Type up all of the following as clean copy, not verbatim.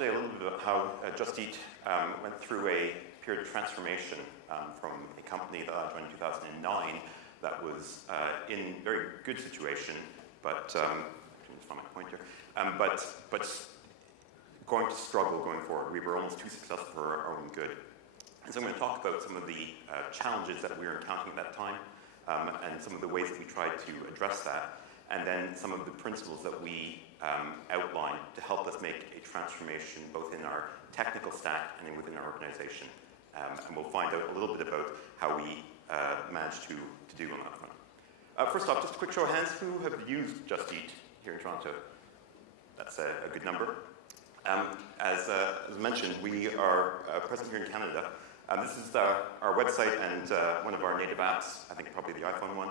today a little bit about how Just Eat went through a period of transformation from a company that I joined in 2009 that was in very good situation, but just find my point here, but going to struggle going forward. We were almost too successful for our own good. And so I'm going to talk about some of the challenges that we were encountering at that time, and some of the ways that we tried to address that, and then some of the principles that we outlined to help us make a transformation both in our technical stack and within our organization. And we'll find out a little bit about how we managed to do on that front. First off, just a quick show of hands. Who have used Just Eat here in Toronto? That's a good number. As mentioned, we are present here in Canada. This is our website and one of our native apps, I think probably the iPhone one.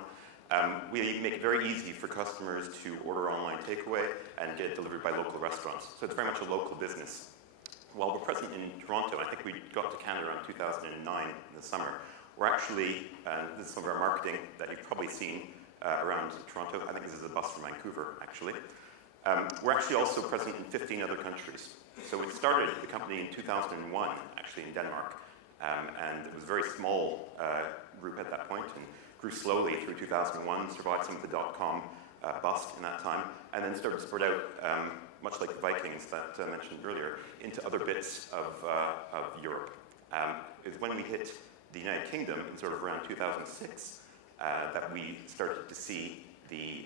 We make it very easy for customers to order online takeaway and get it delivered by local restaurants. So it's very much a local business. While we're present in Toronto, I think we got to Canada around 2009 in the summer. We're actually, this is some of our marketing that you've probably seen around Toronto. I think this is a bus from Vancouver, actually. We're actually also present in 15 other countries. So we started the company in 2001, actually in Denmark. And it was a very small group at that point, and grew slowly through 2001, survived some of the dot-com bust in that time, and then started to spread out, much like the Vikings that I mentioned earlier, into other bits of Europe. It was when we hit the United Kingdom in sort of around 2006 that we started to see the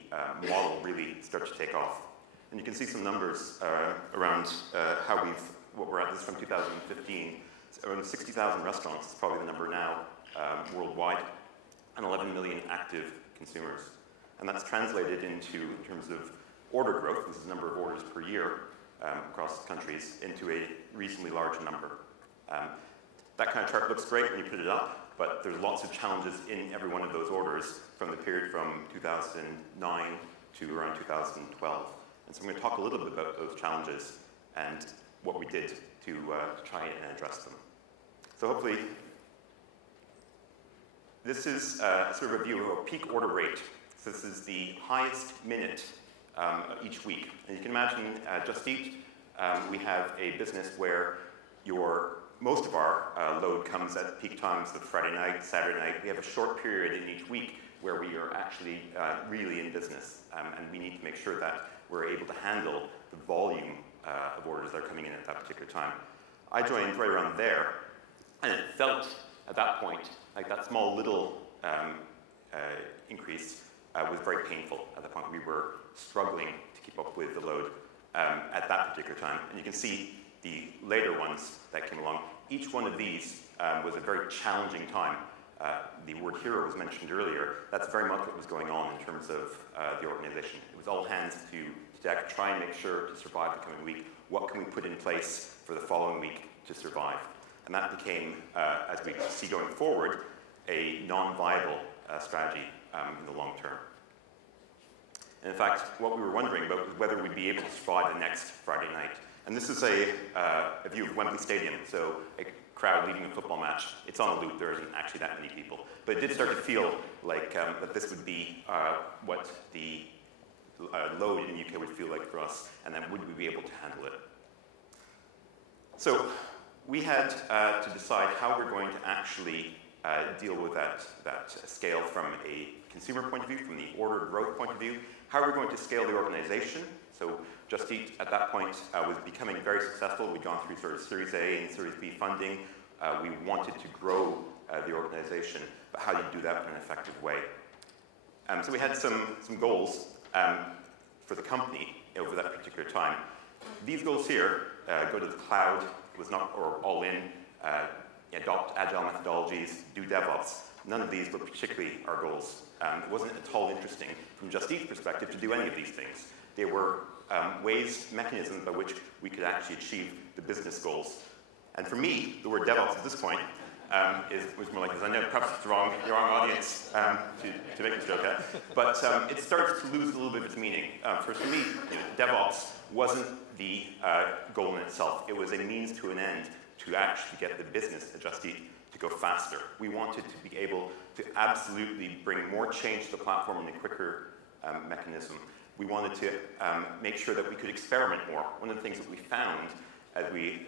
model really start to take off. And you can see some numbers around what we're at. This is from 2015. Around 60,000 restaurants is probably the number now worldwide, and 11 million active consumers. And that's translated into, in terms of order growth, this is the number of orders per year across countries, into a reasonably large number. That kind of chart looks great when you put it up, but there's lots of challenges in every one of those orders from the period from 2009 to around 2012. And so I'm going to talk a little bit about those challenges and what we did to try and address them. So hopefully, this is sort of a view of a peak order rate. So this is the highest minute each week. And you can imagine Just Eat, we have a business where most of our load comes at peak times of Friday night, Saturday night. We have a short period in each week where we are actually really in business. And we need to make sure that we're able to handle the volume of orders that are coming in at that particular time. I joined right around there, and it felt at that point like that small little increase was very painful. At that point, we were struggling to keep up with the load at that particular time. And you can see the later ones that came along. Each one of these was a very challenging time. The word hero was mentioned earlier. That's very much what was going on in terms of the organization. It was all hands to deck, try and make sure to survive the coming week. What can we put in place for the following week to survive? And that became, as we see going forward, a non-viable strategy in the long term. And in fact, what we were wondering about was whether we'd be able to survive the next Friday night. And this is a view of Wembley Stadium, so a crowd leading a football match. It's on a loop. There isn't actually that many people. But it did start to feel like that this would be what the load in the UK would feel like for us, and then would we be able to handle it? So we had to decide how we're going to actually deal with that scale from a consumer point of view, from the order growth point of view, how we're going to scale the organization. So Just Eat at that point was becoming very successful. We'd gone through sort of Series A and Series B funding. We wanted to grow the organization, but how do you do that in an effective way? So we had some goals for the company over that particular time. These goals here, go to the cloud, was not, or all in, adopt agile methodologies, do DevOps. None of these were particularly our goals. It wasn't at all interesting from Just Eat's perspective to do any of these things. They were mechanisms by which we could actually achieve the business goals. And for me, the word DevOps at this point was more like, I know perhaps it's the wrong audience to make this joke at, but it starts to lose a little bit of its meaning. For me, DevOps wasn't the goal in itself. It was a means to an end to actually get the business at Just Eat to go faster. We wanted to be able to absolutely bring more change to the platform in a quicker mechanism. We wanted to make sure that we could experiment more. One of the things that we found as we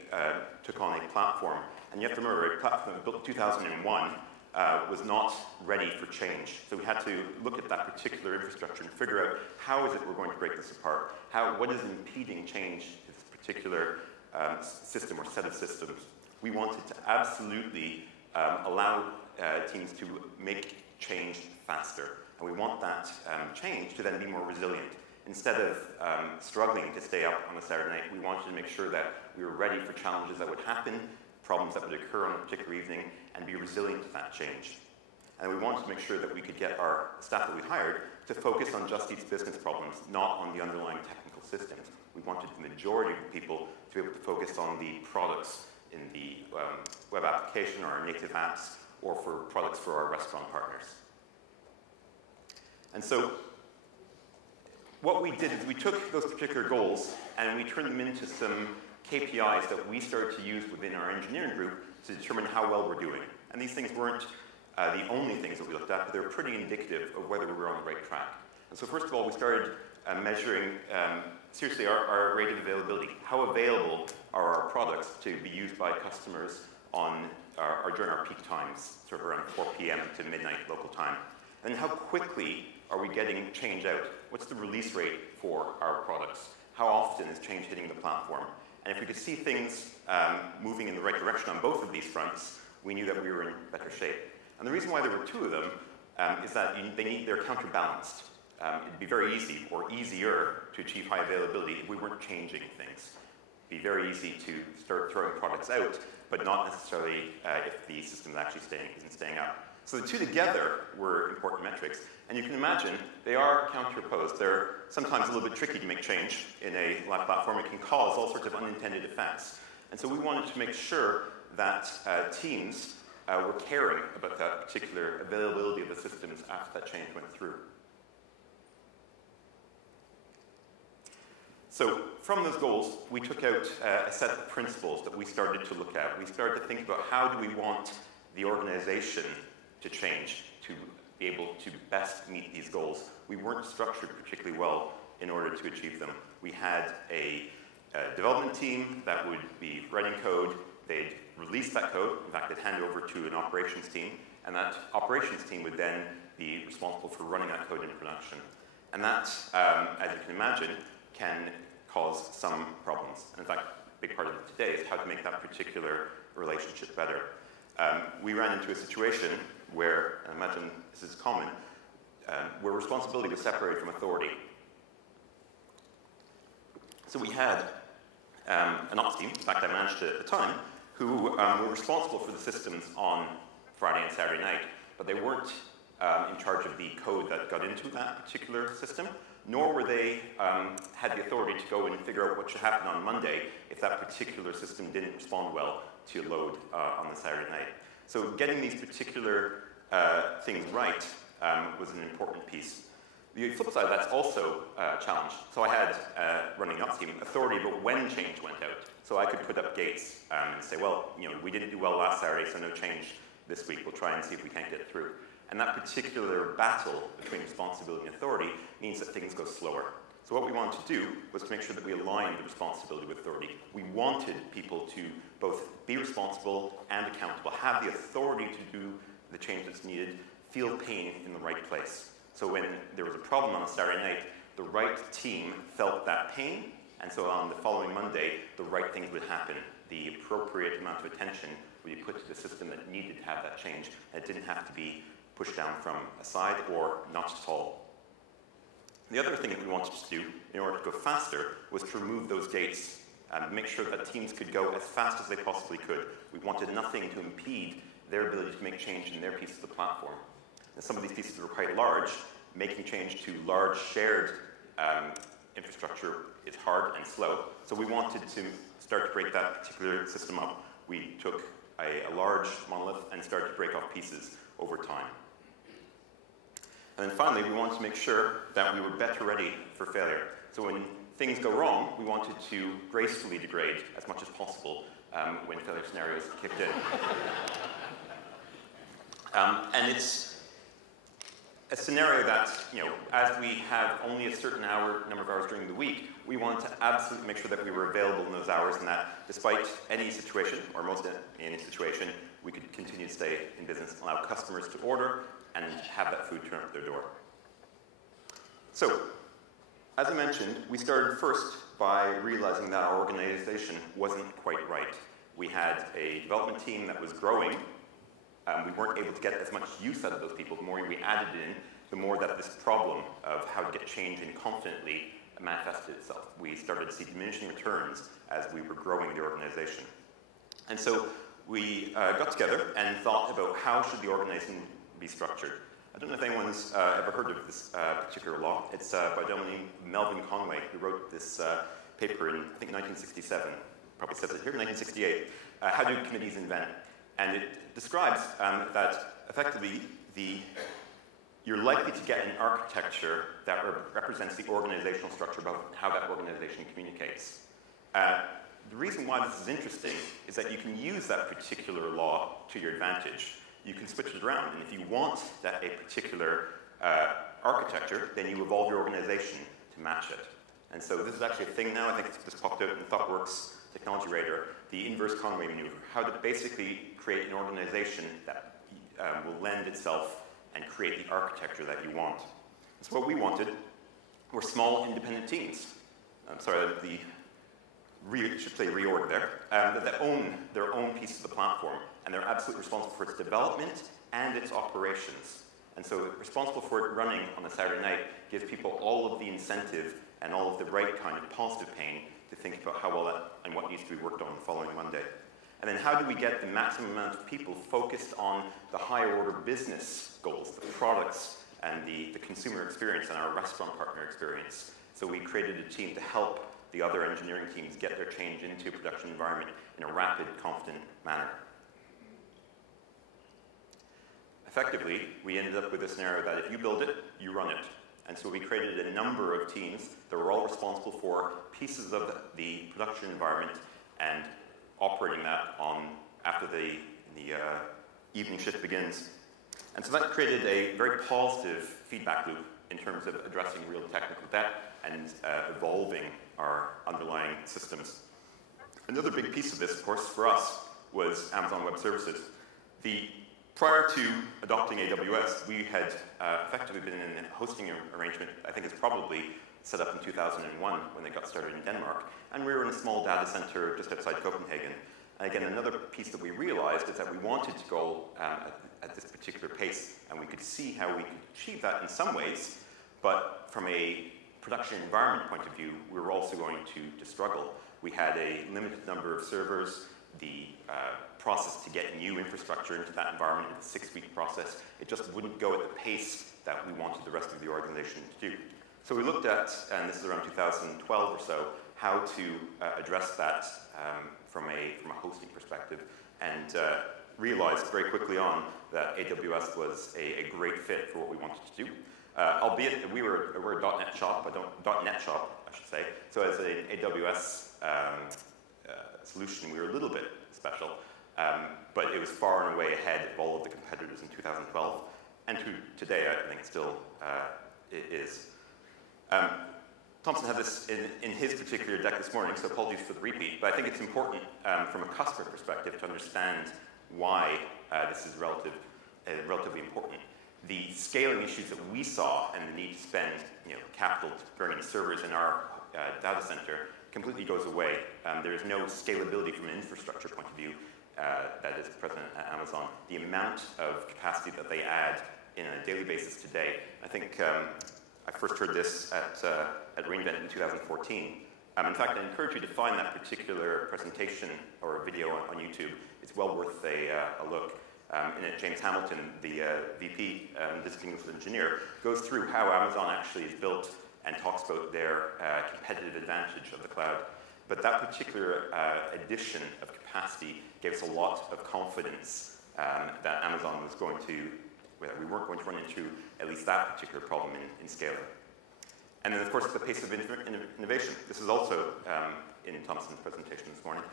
took on a platform. And you have to remember, a platform built in 2001 was not ready for change. So we had to look at that particular infrastructure and figure out how is it we're going to break this apart? What is impeding change in this particular system or set of systems? We wanted to absolutely allow teams to make change faster. And we want that change to then be more resilient. Instead of struggling to stay up on a Saturday night, we wanted to make sure that we were ready for challenges that would happen, problems that would occur on a particular evening, and be resilient to that change. And we wanted to make sure that we could get our staff that we hired to focus on Just Eat's business problems, not on the underlying technical systems. We wanted the majority of the people to be able to focus on the products in the web application or our native apps, or for products for our restaurant partners. And so what we did is we took those particular goals and we turned them into some KPIs that we started to use within our engineering group to determine how well we're doing. And these things weren't the only things that we looked at, but they were pretty indicative of whether we were on the right track. And so first of all, we started measuring seriously our rate of availability. How available are our products to be used by customers during our peak times, sort of around 4 p.m. to midnight local time? And how quickly are we getting change out? What's the release rate for our products? How often is change hitting the platform? And if we could see things moving in the right direction on both of these fronts, we knew that we were in better shape. And the reason why there were two of them is that they're counterbalanced. It'd be very easy, or easier, to achieve high availability if we weren't changing things. It'd be very easy to start throwing products out, but not necessarily if the system isn't staying up. So the two together were important metrics. And you can imagine they are counterposed. They're sometimes a little bit tricky to make change in a live platform. It can cause all sorts of unintended effects. And so we wanted to make sure that teams were caring about that particular availability of the systems after that change went through. So from those goals, we took out a set of principles that we started to look at. We started to think about how do we want the organization to change to be able to best meet these goals. We weren't structured particularly well in order to achieve them. We had a development team that would be writing code. They'd release that code. In fact, they'd hand it over to an operations team, and that operations team would then be responsible for running that code into production. And that, as you can imagine, can cause some problems. And in fact, a big part of it today is how to make that particular relationship better. We ran into a situation where, and I imagine this is common, where responsibility was separated from authority. So we had an ops team, in fact I managed it at the time, who were responsible for the systems on Friday and Saturday night, but they weren't in charge of the code that got into that particular system, nor were they had the authority to go and figure out what should happen on Monday if that particular system didn't respond well to load on the Saturday night. So getting these particular things right was an important piece. The flip side of that's also a challenge. So I had, running ops team, authority about when change went out. So I could put up gates and say, well, we didn't do well last Saturday, so no change this week. We'll try and see if we can't get it through. And that particular battle between responsibility and authority means that things go slower. So what we wanted to do was to make sure that we aligned the responsibility with authority. We wanted people to both be responsible and accountable, have the authority to do the change that's needed, feel pain in the right place. So when there was a problem on a Saturday night, the right team felt that pain, and so on the following Monday, the right things would happen. The appropriate amount of attention would be put to the system that needed to have that change, and it didn't have to be pushed down from a side or not at all. The other thing that we wanted to do in order to go faster was to remove those gates and make sure that teams could go as fast as they possibly could. We wanted nothing to impede their ability to make change in their piece of the platform. And some of these pieces were quite large. Making change to large shared infrastructure is hard and slow. So we wanted to start to break that particular system up. We took a large monolith and started to break off pieces over time. And then finally, we wanted to make sure that we were better ready for failure. So when things go wrong, we wanted to gracefully degrade as much as possible when failure scenarios kicked in. And it's a scenario that, as we have only a certain number of hours during the week, we want to absolutely make sure that we were available in those hours and that despite any situation, or most any situation, we could continue to stay in business, allow customers to order, and have that food turn up their door. So, as I mentioned, we started first by realizing that our organization wasn't quite right. We had a development team that was growing. We weren't able to get as much use out of those people. The more we added in, the more that this problem of how to get change in confidently manifested itself. We started to see diminishing returns as we were growing the organization. And so we got together and thought about how should the organization be structured. I don't know if anyone's ever heard of this particular law. It's by a gentleman named Melvin Conway, who wrote this paper in, I think, 1967. Probably says it here, 1968. How do committees invent? And it describes that effectively you're likely to get an architecture that represents the organizational structure about how that organization communicates. The reason why this is interesting is that you can use that particular law to your advantage. You can switch it around, and if you want that a particular architecture, then you evolve your organization to match it. And so this is actually a thing now. I think it's just popped out in ThoughtWorks Technology Radar, the inverse Conway maneuver, how to basically create an organization that will lend itself and create the architecture that you want. So what we wanted were small, independent teams. I'm sorry, should say reorg there, that own their own piece of the platform, and they're absolutely responsible for its development and its operations. And so responsible for it running on a Saturday night gives people all of the incentive and all of the right kind of positive pain to think about how well that and what needs to be worked on the following Monday. And then how do we get the maximum amount of people focused on the higher order business goals, the products, and the consumer experience and our restaurant partner experience. So we created a team to help the other engineering teams get their change into a production environment in a rapid, confident manner. Effectively, we ended up with a scenario that if you build it, you run it. And so we created a number of teams that were all responsible for pieces of the production environment and operating that on after the evening shift begins. And so that created a very positive feedback loop in terms of addressing real technical debt and evolving our underlying systems. Another big piece of this, of course, for us was Amazon Web Services. Prior to adopting AWS, we had effectively been in a hosting arrangement, I think it's probably set up in 2001 when they got started in Denmark. And we were in a small data center just outside Copenhagen. And again, another piece that we realized is that we wanted to go at this particular pace, and we could see how we could achieve that in some ways, but from a production environment point of view, we were also going to struggle. We had a limited number of servers. The process to get new infrastructure into that environment is a 6-week process. It just wouldn't go at the pace that we wanted the rest of the organization to do. So we looked at, and this is around 2012 or so, how to address that from a hosting perspective, and realized very quickly on that AWS was a great fit for what we wanted to do. Albeit we're a .NET shop, I should say. So as an AWS solution, we were a little bit special, but it was far and away ahead of all of the competitors in 2012, and to today I think still it is. Thompson had this in his particular deck this morning, so apologies for the repeat, but I think it's important from a customer perspective to understand why this is relatively important. The scaling issues that we saw and the need to spend capital to bring in servers in our data center completely goes away. There is no scalability from an infrastructure point of view that is present at Amazon. The amount of capacity that they add in a daily basis today, I think I first heard this at reInvent in 2014. In fact, I encourage you to find that particular presentation or video on YouTube. It's well worth a look. In it, James Hamilton, the VP, distinguished engineer, goes through how Amazon actually is built and talks about their competitive advantage of the cloud. But that particular addition of capacity gave us a lot of confidence that Amazon was going to, we weren't going to run into at least that particular problem in scaling. And then, of course, the pace of innovation. This is also in Thompson's presentation this morning.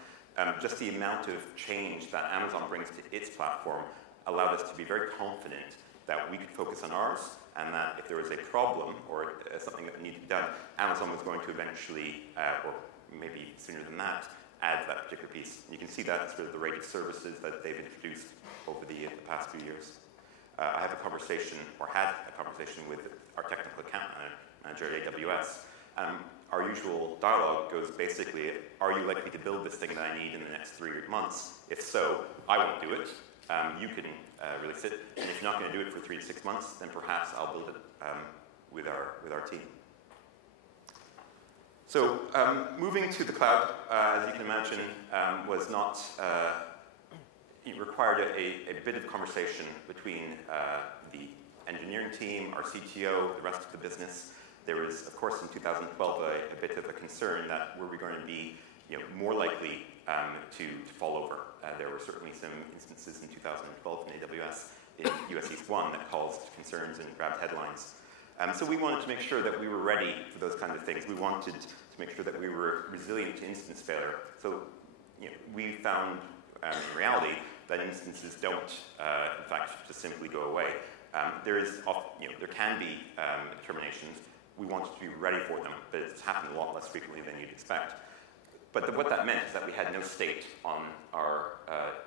Just the amount of change that Amazon brings to its platform allowed us to be very confident that we could focus on ours, and that if there was a problem or something that needed to be done, Amazon was going to eventually, or maybe sooner than that, add that particular piece. And you can see that through the rate of services that they've introduced over the past few years. I have a conversation, or had a conversation with our technical account manager at AWS. Our usual dialogue goes basically, are you likely to build this thing that I need in the next 3 months? If so, I won't do it. You can release it. And if you're not going to do it for 3 to 6 months, then perhaps I'll build it with our team. So moving to the cloud, as you can imagine, was not, it required a bit of conversation between the engineering team, our CTO, the rest of the business. There was, of course, in 2012, a bit of a concern that were we going to be more likely to fall over. There were certainly some instances in 2012 in AWS in US East 1 that caused concerns and grabbed headlines. So we wanted to make sure that we were ready for those kinds of things. We wanted to make sure that we were resilient to instance failure. So we found, in reality, that instances don't, in fact, just simply go away. There can be terminations. We wanted to be ready for them, but it's happened a lot less frequently than you'd expect. But what that meant is that we had no state on our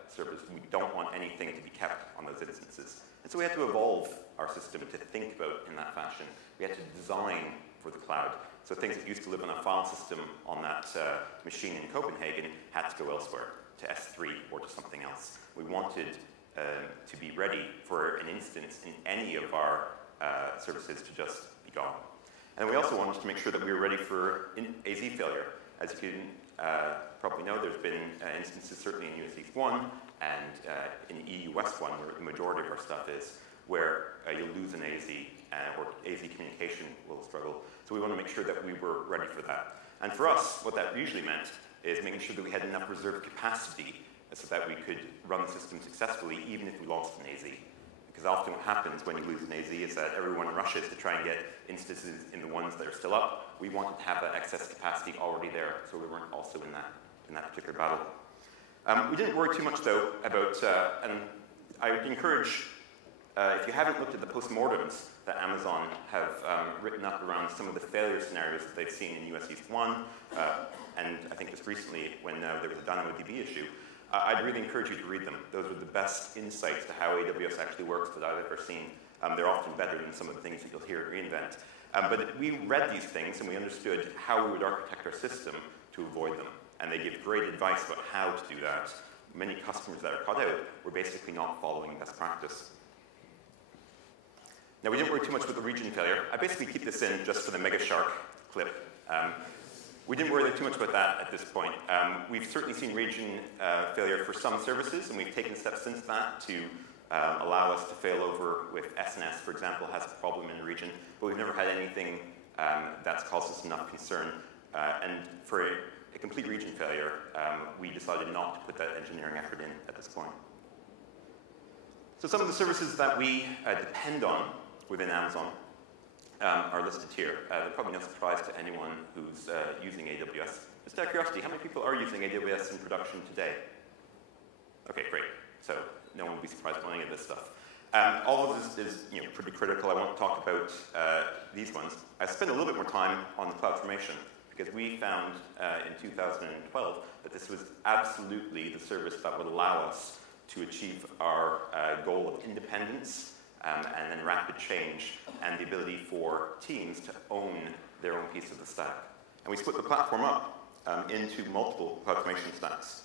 servers. We don't want anything to be kept on those instances. And so we had to evolve our system to think about in that fashion. We had to design for the cloud. So things that used to live on a file system on that machine in Copenhagen had to go elsewhere, to S3 or to something else. We wanted to be ready for an instance in any of our services to just be gone. And we also wanted to make sure that we were ready for AZ failure. As you can probably know, there's been instances, certainly in US East 1 and in EU West 1, where the majority of our stuff is, where you'll lose an AZ or AZ communication will struggle. So we want to make sure that we were ready for that. And for us, what that usually meant is making sure that we had enough reserve capacity so that we could run the system successfully, even if we lost an AZ. Because often what happens when you lose an AZ is that everyone rushes to try and get instances in the ones that are still up. We wanted to have that excess capacity already there, so we weren't also in that particular battle. We didn't worry too much, though, about, and I would encourage, if you haven't looked at the postmortems that Amazon have written up around some of the failure scenarios that they've seen in US East 1, and I think just recently when there was a DynamoDB issue, I'd really encourage you to read them. Those are the best insights to how AWS actually works that I've ever seen. They're often better than some of the things that you'll hear at reInvent. But we read these things and we understood how we would architect our system to avoid them. And they give great advice about how to do that. Many customers that are caught out were basically not following best practice. Now, we didn't worry too much about the region failure. I basically keep this in just for the Mega Shark clip. We didn't worry too much about that at this point. We've certainly seen region failure for some services, and we've taken steps since that to allow us to fail over with SNS, for example, has a problem in a region, but we've never had anything that's caused us enough concern. And for a complete region failure, we decided not to put that engineering effort in at this point. So some of the services that we depend on within Amazon are listed here. They're probably no surprise to anyone who's using AWS. Just out of curiosity, how many people are using AWS in production today? Okay, great. So no one will be surprised by any of this stuff. All of this is pretty critical. I won't talk about these ones. I spent a little bit more time on the CloudFormation because we found in 2012 that this was absolutely the service that would allow us to achieve our goal of independence and then rapid change and the ability for teams to own their own piece of the stack. And we split the platform up into multiple CloudFormation stacks.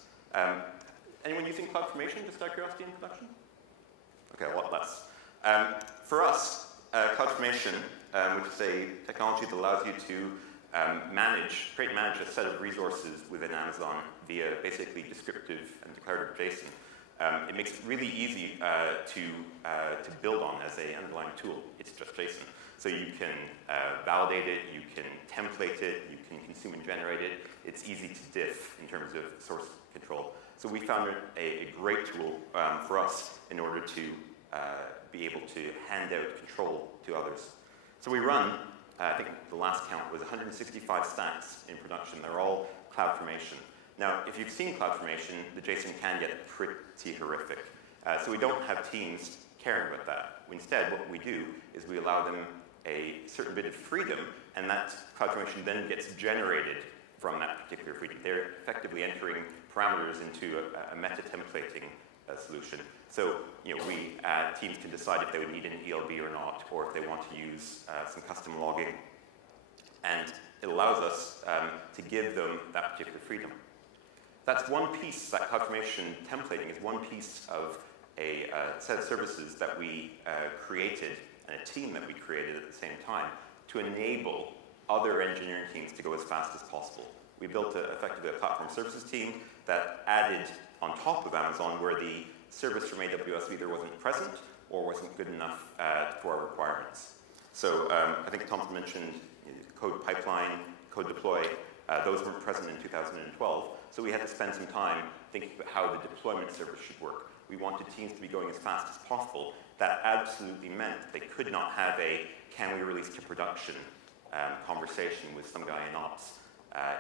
Anyone using CloudFormation, just out of curiosity, in production? Okay, a lot less. For us, CloudFormation, which is a technology that allows you to create and manage a set of resources within Amazon via basically descriptive and declarative JSON. It makes it really easy to build on as an underlying tool. It's just JSON. So you can validate it, you can template it, you can consume and generate it. It's easy to diff in terms of source control. So we found it a great tool for us in order to be able to hand out control to others. So we run, I think the last count was 165 stacks in production. They're all CloudFormation. Now, if you've seen CloudFormation, the JSON can get pretty horrific. So we don't have teams caring about that. Instead, what we do is we allow them a certain bit of freedom, and that CloudFormation then gets generated from that particular freedom. They're effectively entering parameters into a meta-templating solution. So, teams can decide if they would need an ELB or not, or if they want to use some custom logging. And it allows us to give them that particular freedom. That's one piece, that CloudFormation templating is one piece of a set of services that we created, and a team that we created at the same time, to enable other engineering teams to go as fast as possible. We built effectively a platform services team that added on top of Amazon where the service from AWS either wasn't present or wasn't good enough for our requirements. So I think Thompson mentioned code pipeline, code deploy. Those weren't present in 2012, so we had to spend some time thinking about how the deployment service should work. We wanted teams to be going as fast as possible. That absolutely meant they could not have a can we release to production conversation with some guy in ops.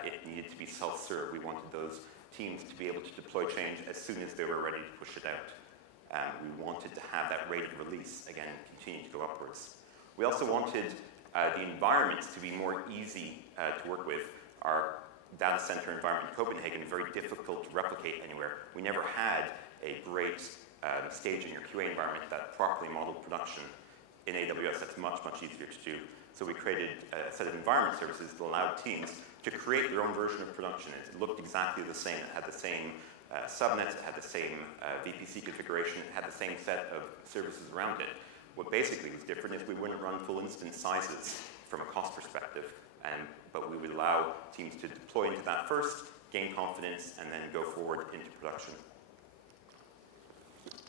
It needed to be self-serve. We wanted those teams to be able to deploy change as soon as they were ready to push it out. We wanted to have that rate of release, again, continue to go upwards. We also wanted the environments to be more easy to work with. Our data center environment in Copenhagen is very difficult to replicate anywhere. We never had a great staging or QA environment that properly modeled production. In AWS, that's much, much easier to do. So we created a set of environment services that allowed teams to create their own version of production. It looked exactly the same. It had the same subnets, it had the same VPC configuration, it had the same set of services around it. What basically was different is we wouldn't run full instance sizes from a cost perspective, but we would allow teams to deploy into that first, gain confidence, and then go forward into production.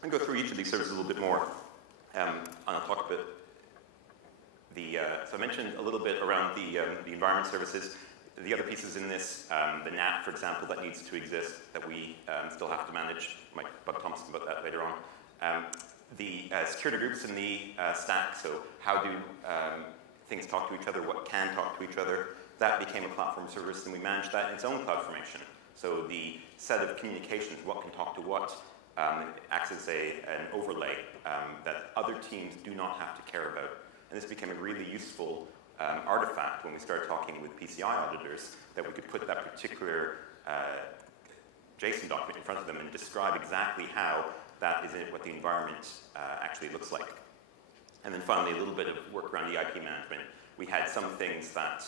I'll go through each of these services a little bit more, and I'll talk about so I mentioned a little bit around the environment services. The other pieces in this, the NAT, for example, that needs to exist, that we still have to manage. I might bug Thompson about that later on. The security groups in the stack, so how do things talk to each other, what can talk to each other, that became a platform service, and we managed that in its own CloudFormation. So the set of communications, what can talk to what, acts as an overlay that other teams do not have to care about. And this became a really useful artifact when we started talking with PCI auditors, that we could put that particular JSON document in front of them and describe exactly how that is what the environment actually looks like. And then finally, a little bit of work around the EIP management. We had some things that,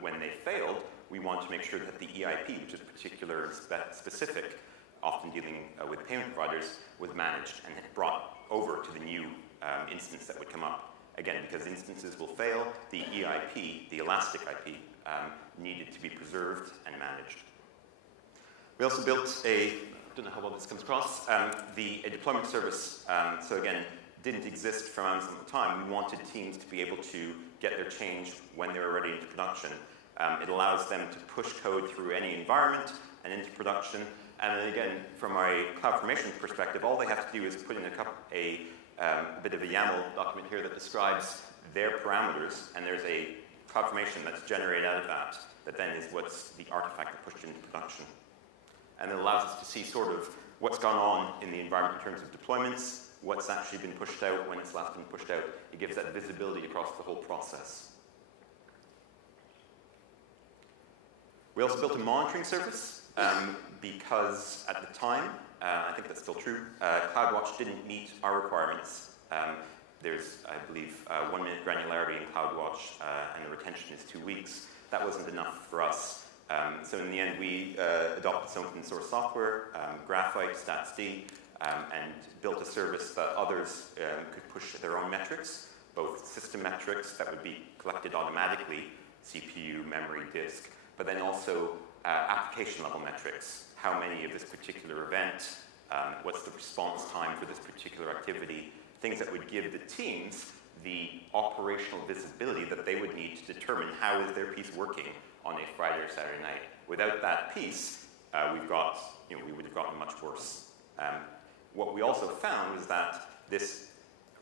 when they failed, we wanted to make sure that the EIP, which is particular specific, often dealing with payment providers, was managed and brought over to the new instance that would come up. Again, because instances will fail, the EIP, the elastic IP, needed to be preserved and managed. We also built I don't know how well this comes across, a deployment service. So again, didn't exist from Amazon at the time. We wanted teams to be able to get their change when they were ready into production. It allows them to push code through any environment and into production. And then again, from a CloudFormation perspective, all they have to do is put in a bit of a YAML document here that describes their parameters, and there's a CloudFormation that's generated out of that, that then is what's the artifact that pushed into production. And it allows us to see sort of what's gone on in the environment in terms of deployments, what's actually been pushed out, when it's last been pushed out. It gives that visibility across the whole process. We also built a monitoring service because at the time, I think that's still true, CloudWatch didn't meet our requirements. There's, I believe, 1 minute granularity in CloudWatch, and the retention is 2 weeks. That wasn't enough for us. So in the end, we adopted some open source software, Graphite, StatsD, and built a service that others could push their own metrics, both system metrics that would be collected automatically, CPU, memory, disk, but then also application level metrics. How many of this particular event, what's the response time for this particular activity, things that would give the teams the operational visibility that they would need to determine how is their piece working on a Friday or Saturday night. Without that piece, we would have gotten much worse. What we also found was that this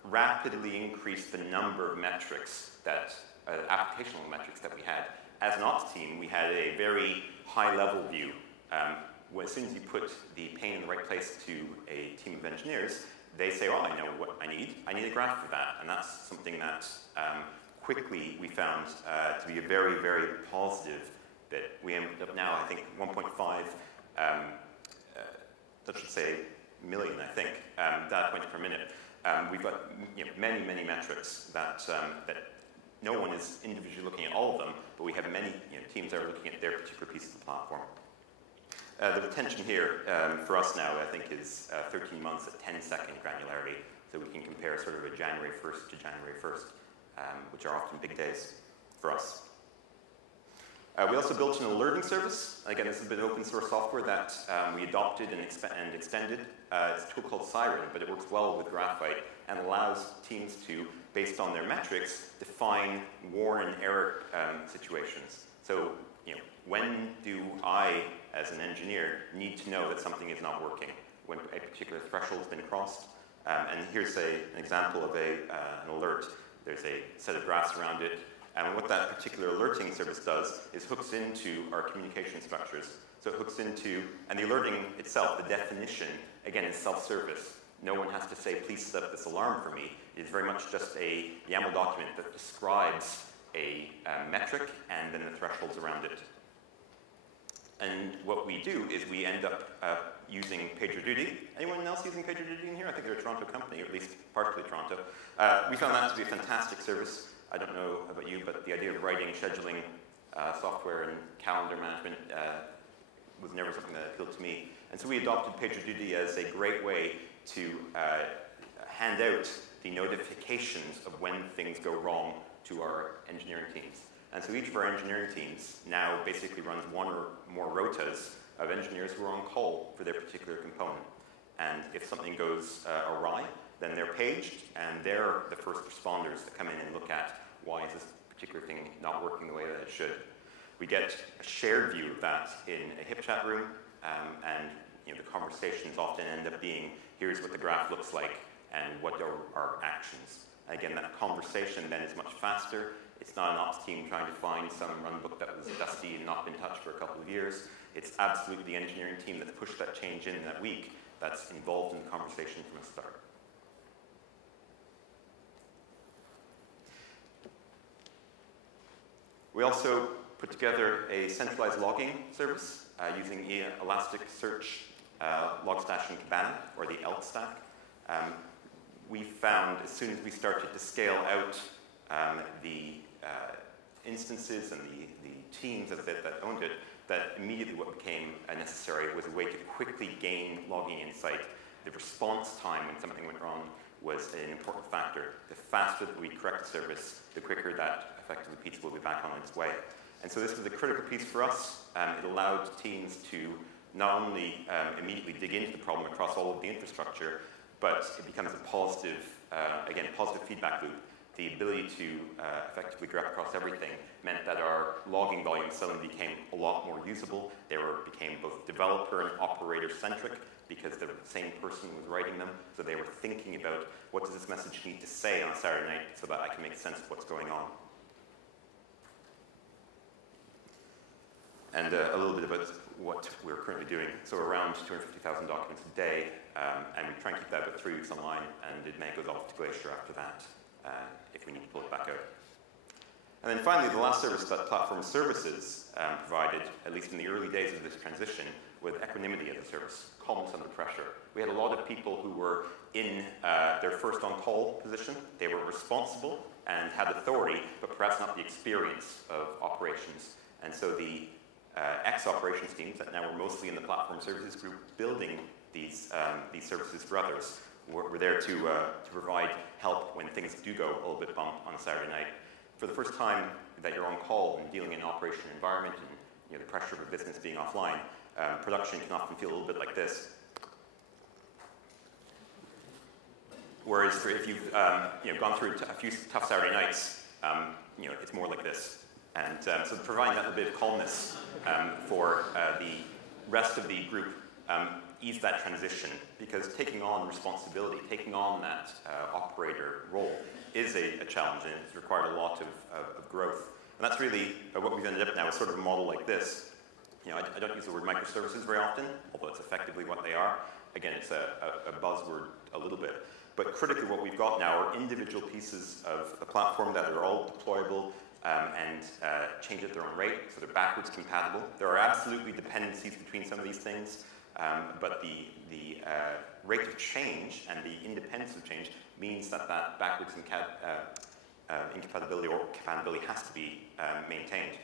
rapidly increased the number of metrics that, applicational metrics that we had. As an ops team, we had a very high-level view. As soon as you put the pane in the right place to a team of engineers, they say, oh, I know what I need. I need a graph for that. And that's something that quickly we found to be a very, very positive bit. We ended up now, I think, 1.5, that should say million, I think, data points per minute. We've got many, many metrics that no one is individually looking at all of them, but we have many teams that are looking at their particular piece of the platform. The retention here for us now, I think, is 13 months at 10-second granularity, so we can compare sort of a January 1st to January 1st, which are often big days for us. We also built an alerting service. Again, this is a bit of open source software that we adopted and extended. It's a tool called Siren, but it works well with Graphite and allows teams to, based on their metrics, define warn and error situations. So, when do I, as an engineer, need to know that something is not working, when a particular threshold has been crossed? And here's an example of an alert. There's a set of graphs around it. And what that particular alerting service does is hooks into our communication structures. So it hooks into, and the alerting itself, the definition, again, is self-service. No one has to say, please set up this alarm for me. It is very much just a YAML document that describes a metric and then the thresholds around it. And what we do is we end up using PagerDuty. Anyone else using PagerDuty in here? I think they're a Toronto company, or at least partially Toronto. We found that to be a fantastic service. I don't know about you, but the idea of writing, scheduling software and calendar management was never something that appealed to me. And so we adopted PagerDuty as a great way to hand out the notifications of when things go wrong to our engineering teams. And so each of our engineering teams now basically runs one or more rotas of engineers who are on call for their particular component. And if something goes awry, then they're paged, and they're the first responders that come in and look at why is this particular thing not working the way that it should. We get a shared view of that in a HIP chat room, and the conversations often end up being, here's what the graph looks like, and what are our actions. Again, that conversation then is much faster. It's not an ops team trying to find some runbook that was dusty and not been touched for a couple of years. It's absolutely the engineering team that pushed that change in that week that's involved in the conversation from the start. We also put together a centralized logging service using Elasticsearch, Logstash, and Kibana, or the ELK stack. We found as soon as we started to scale out the instances and the teams that owned it, that immediately what became necessary was a way to quickly gain logging insight. The response time when something went wrong was an important factor. The faster that we correct the service, the quicker that effectively pizza will be back on its way. And so this was a critical piece for us. It allowed teams to not only immediately dig into the problem across all of the infrastructure, but it becomes a positive, again, positive feedback loop. The ability to effectively graph across everything meant that our logging volumes suddenly became a lot more usable. They became both developer and operator-centric because the same person was writing them. So they were thinking about what does this message need to say on Saturday night so that I can make sense of what's going on. And a little bit about what we're currently doing. So around 250,000 documents a day, and we try and keep that about 3 weeks online, and it may go off to Glacier after that if we need to pull it back out. And then finally, the last service that Platform Services provided, at least in the early days of this transition, was equanimity as a service, calmness under pressure. We had a lot of people who were in their first on-call position. They were responsible and had authority, but perhaps not the experience of operations. And so the ex-operations teams that now were mostly in the Platform Services group building these services for others were there to provide help when things do go a little bit bump on a Saturday night. For the first time that you're on call and dealing in an operation environment and the pressure of a business being offline, production can often feel a little bit like this. Whereas if you've gone through a few tough Saturday nights, it's more like this. And so providing that little bit of calmness for the rest of the group eased that transition, because taking on responsibility, taking on that operator role is a challenge, and it's required a lot of growth. And that's really what we've ended up now, is sort of a model like this. I don't use the word microservices very often, although it's effectively what they are. again, it's a buzzword a little bit. But critically, what we've got now are individual pieces of the platform that are all deployable and change at their own rate, so they're backwards compatible. There are absolutely dependencies between some of these things, but the rate of change and the independence of change means that backwards incompatibility or compatibility has to be maintained.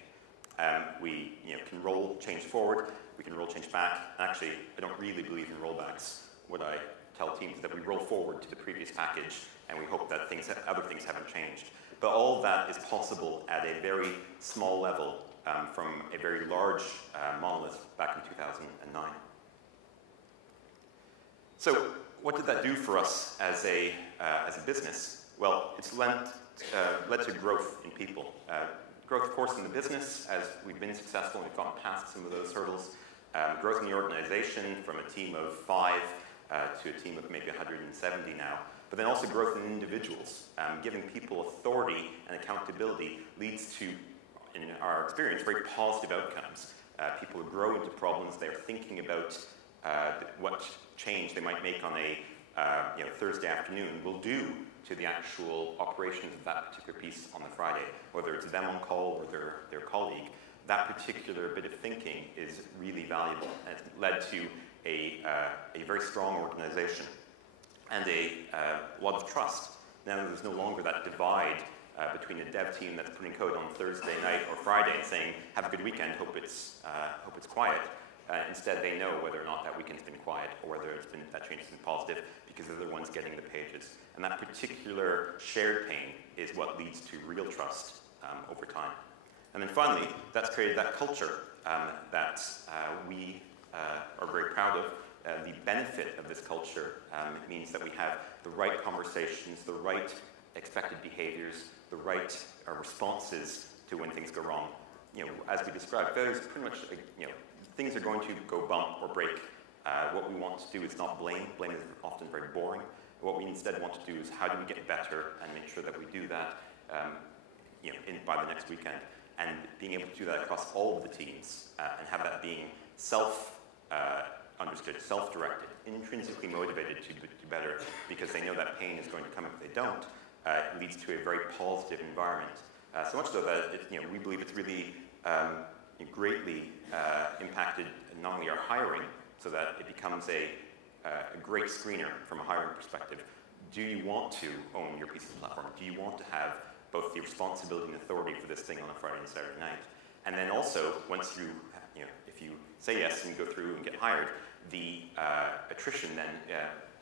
We can roll change forward, we can roll change back. Actually, I don't really believe in rollbacks. What I tell teams is that we roll forward to the previous package, and we hope that other things haven't changed. But all of that is possible at a very small level from a very large monolith back in 2009. So what did that do for us as a business? Well, it's led to growth in people. Growth, of course, in the business, as we've been successful and we've gotten past some of those hurdles. Growth in the organization from a team of 5 to a team of maybe 170 now. But then also growth in individuals. Giving people authority and accountability leads to, in our experience, very positive outcomes. People who grow into problems, they're thinking about what change they might make on a Thursday afternoon will do to the actual operations of that particular piece on the Friday, whether it's them on call or their colleague. That particular bit of thinking is really valuable, and it's led to a very strong organization and a lot of trust. Now there's no longer that divide between a dev team that's putting code on Thursday night or Friday and saying, have a good weekend, hope it's quiet. Instead, they know whether or not that weekend's been quiet or whether that change has been positive because they're the ones getting the pages. And that particular shared pain is what leads to real trust over time. And then finally, that's created that culture that we are very proud of. The benefit of this culture means that we have the right conversations, the right expected behaviors, the right responses to when things go wrong. As we described, failures pretty much, things are going to go bump or break. What we want to do is not blame. Blame is often very boring. What we instead want to do is how do we get better and make sure that we do that by the next weekend. And being able to do that across all of the teams and have that being understood, self-directed, intrinsically motivated to do better because they know that pain is going to come if they don't, leads to a very positive environment. So much so that we believe it's really greatly impacted not only our hiring, so that it becomes a great screener from a hiring perspective. Do you want to own your piece of platform? Do you want to have both the responsibility and authority for this thing on a Friday and Saturday night? And then also, once you, if you say yes and go through and get hired, the attrition then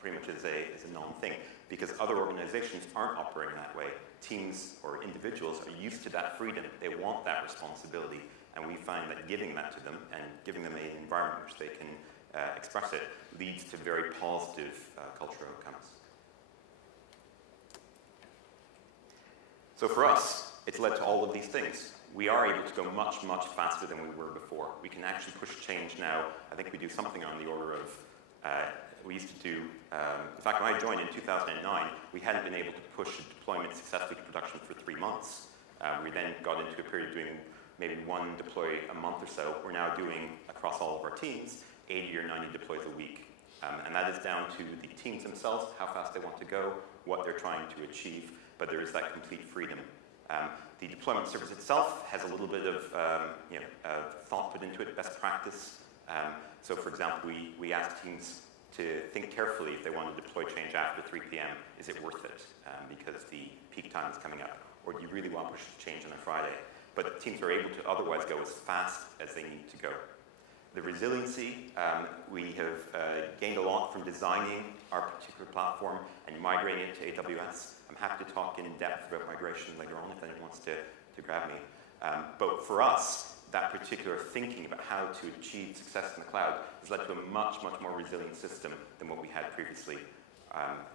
pretty much is a non-thing because other organizations aren't operating that way. Teams or individuals are used to that freedom. They want that responsibility. And we find that giving that to them and giving them an environment in which they can express it leads to very positive cultural outcomes. So for us, it's led to all of these things. We are able to go much, much faster than we were before. We can actually push change now. I think we do something on the order of, we used to do, in fact, when I joined in 2009, we hadn't been able to push a deployment successfully to production for 3 months. We then got into a period of doing maybe 1 deploy a month or so. We're now doing, across all of our teams, 80 or 90 deploys a week. And that is down to the teams themselves, how fast they want to go, what they're trying to achieve, but there is that complete freedom. The deployment service itself has a little bit of thought put into it, best practice. So for example, we ask teams to think carefully if they want to deploy change after 3 p.m. Is it worth it? Because the peak time is coming up. Or do you really want to push change on a Friday? But teams are able to otherwise go as fast as they need to go. The resiliency, we have gained a lot from designing our particular platform and migrating it to AWS. I'm happy to talk in depth about migration later on if anyone wants to grab me. But for us, that particular thinking about how to achieve success in the cloud has led to a much, much more resilient system than what we had previously.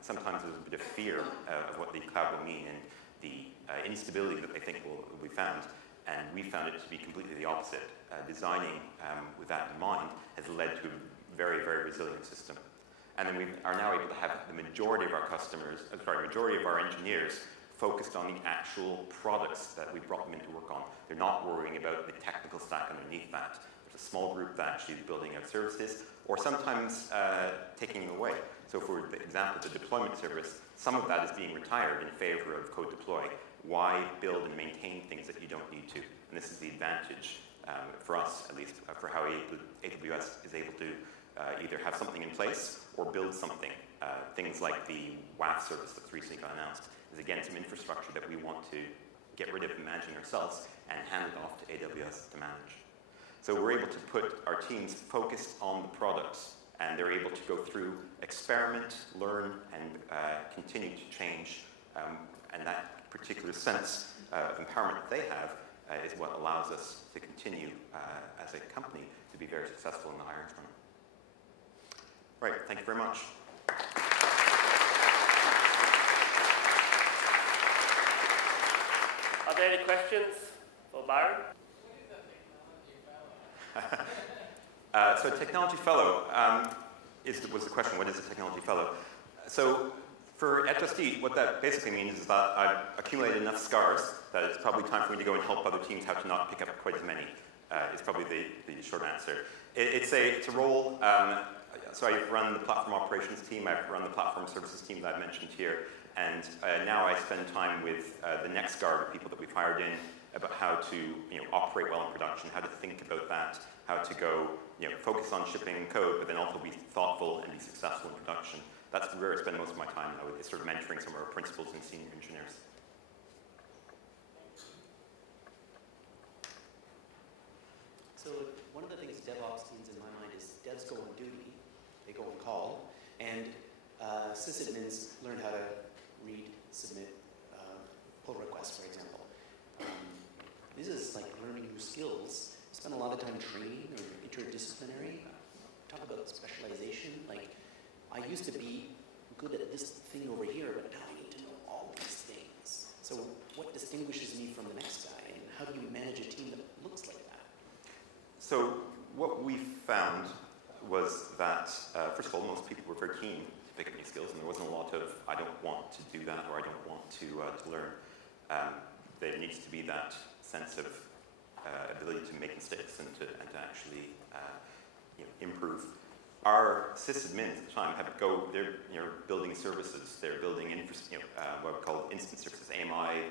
Sometimes there's a bit of fear of what the cloud will mean and the instability that they think will be found. And we found it to be completely the opposite. Designing with that in mind has led to a very, very resilient system. And then we are now able to have the majority of our majority of our engineers focused on the actual products that we brought them in to work on. They're not worrying about the technical stack underneath that. There's a small group that actually is building out services, or sometimes taking them away. So for example, the deployment service, some of that is being retired in favor of code deploy. Why build and maintain things that you don't need to? And this is the advantage for us, at least, for how AWS is able to either have something in place or build something. Things like the WAF service that's recently got announced is, again, some infrastructure that we want to get rid of and managing ourselves and hand it off to AWS to manage. So we're able to put our teams focused on the products, and they're able to go through, experiment, learn, and continue to change. And that particular sense of empowerment that they have is what allows us to continue as a company to be very successful in the hiring front. Right, thank you very much. Are there any questions for Byron? So a technology fellow was the question. What is a technology fellow? So at Just Eat, what that basically means is that I've accumulated enough scars that it's probably time for me to go and help other teams how to not pick up quite as many. Is probably the short answer. It's a role. So I run the platform operations team. I run the platform services team that I've mentioned here. And now I spend time with the next guard of people that we've hired in about how to operate well in production, how to think about that, how to go focus on shipping code, but then also be thoughtful and be successful in production. That's where I spend most of my time now, is sort of mentoring some of our principals and senior engineers. So one of the things DevOps means in my mind is devs go on duty, they go on call, and sysadmins learn how to read, submit, pull requests, for example. This is like learning new skills. Spend a lot of time training or interdisciplinary. Talk about specialization. Like, I used to be good at this thing over here, but now I need to know all these things. So what distinguishes me from the next guy, and how do you manage a team that looks like that? So what we found was that, first of all, most people were very keen to pick up new skills, and there wasn't a lot of, I don't want to do that, or I don't want to learn. There needs to be that sense of ability to make mistakes and to actually improve. Our sysadmins at the time they're building services, they're building what we call instance services, AMI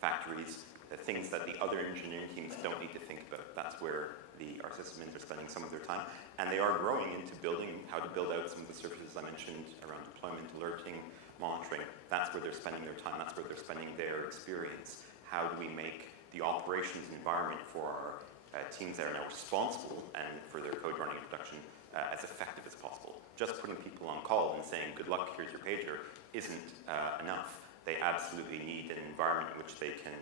factories, things that the other engineering teams don't need to think about. That's where our sysadmins are spending some of their time, and they are growing into building how to build out some of the services I mentioned around deployment, alerting, monitoring. That's where they're spending their time. That's where they're spending their experience. How do we make the operations environment for our teams that are now responsible and for their code running in production as effective as possible? Just putting people on call and saying, good luck, here's your pager, isn't enough. They absolutely need an environment in which they can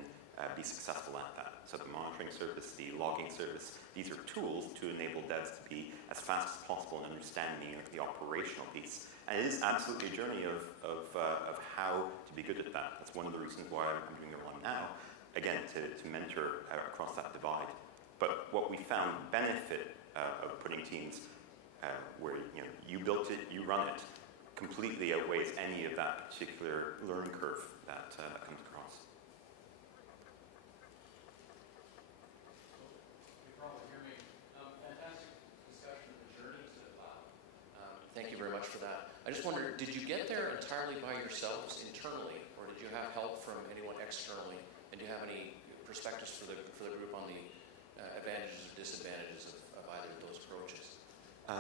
be successful at that. So the monitoring service, the logging service, these are tools to enable devs to be as fast as possible in understanding the operational piece. And it is absolutely a journey of how to be good at that. That's one of the reasons why I'm doing the one now, again, to mentor across that divide. But what we found benefit of putting teams where you built it, you run it, completely outweighs any of that particular learning curve that comes across. You probably hear me. Fantastic discussion of the journey to the cloud. Thank you very much for that. I just wondered, did you get there entirely by yourselves internally, or did you have help from anyone externally? And do you have any perspectives for the group on the advantages or disadvantages of either of those approaches?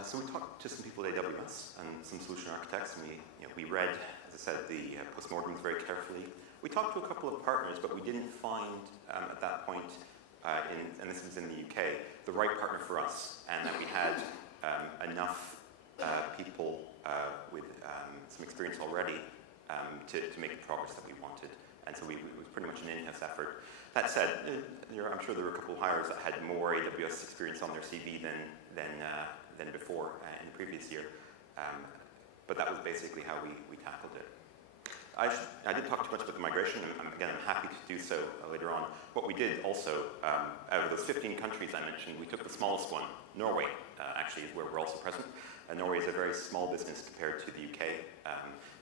So we talked to some people at AWS and some solution architects, and we read, as I said, the postmortems very carefully. We talked to a couple of partners, but we didn't find at that point, and this was in the UK, the right partner for us, and that we had enough people with some experience already to make the progress that we wanted. And so it was pretty much an in-house effort. That said, I'm sure there were a couple of hires that had more AWS experience on their CV than before in the previous year. But that was basically how we tackled it. I didn't talk too much about the migration, and again, I'm happy to do so later on. What we did also, out of those 15 countries I mentioned, we took the smallest one. Norway, actually, is where we're also present. Norway is a very small business compared to the UK,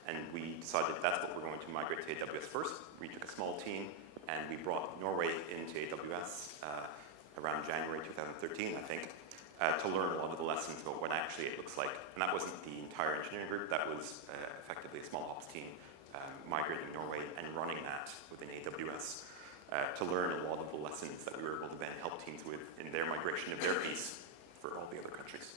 and we decided that's what we're going to migrate to AWS first. We took a small team, and we brought Norway into AWS. around January 2013, I think, to learn a lot of the lessons about what actually it looks like. And that wasn't the entire engineering group, that was effectively a small ops team migrating Norway and running that within AWS to learn a lot of the lessons that we were able to then help teams with in their migration of their piece for all the other countries.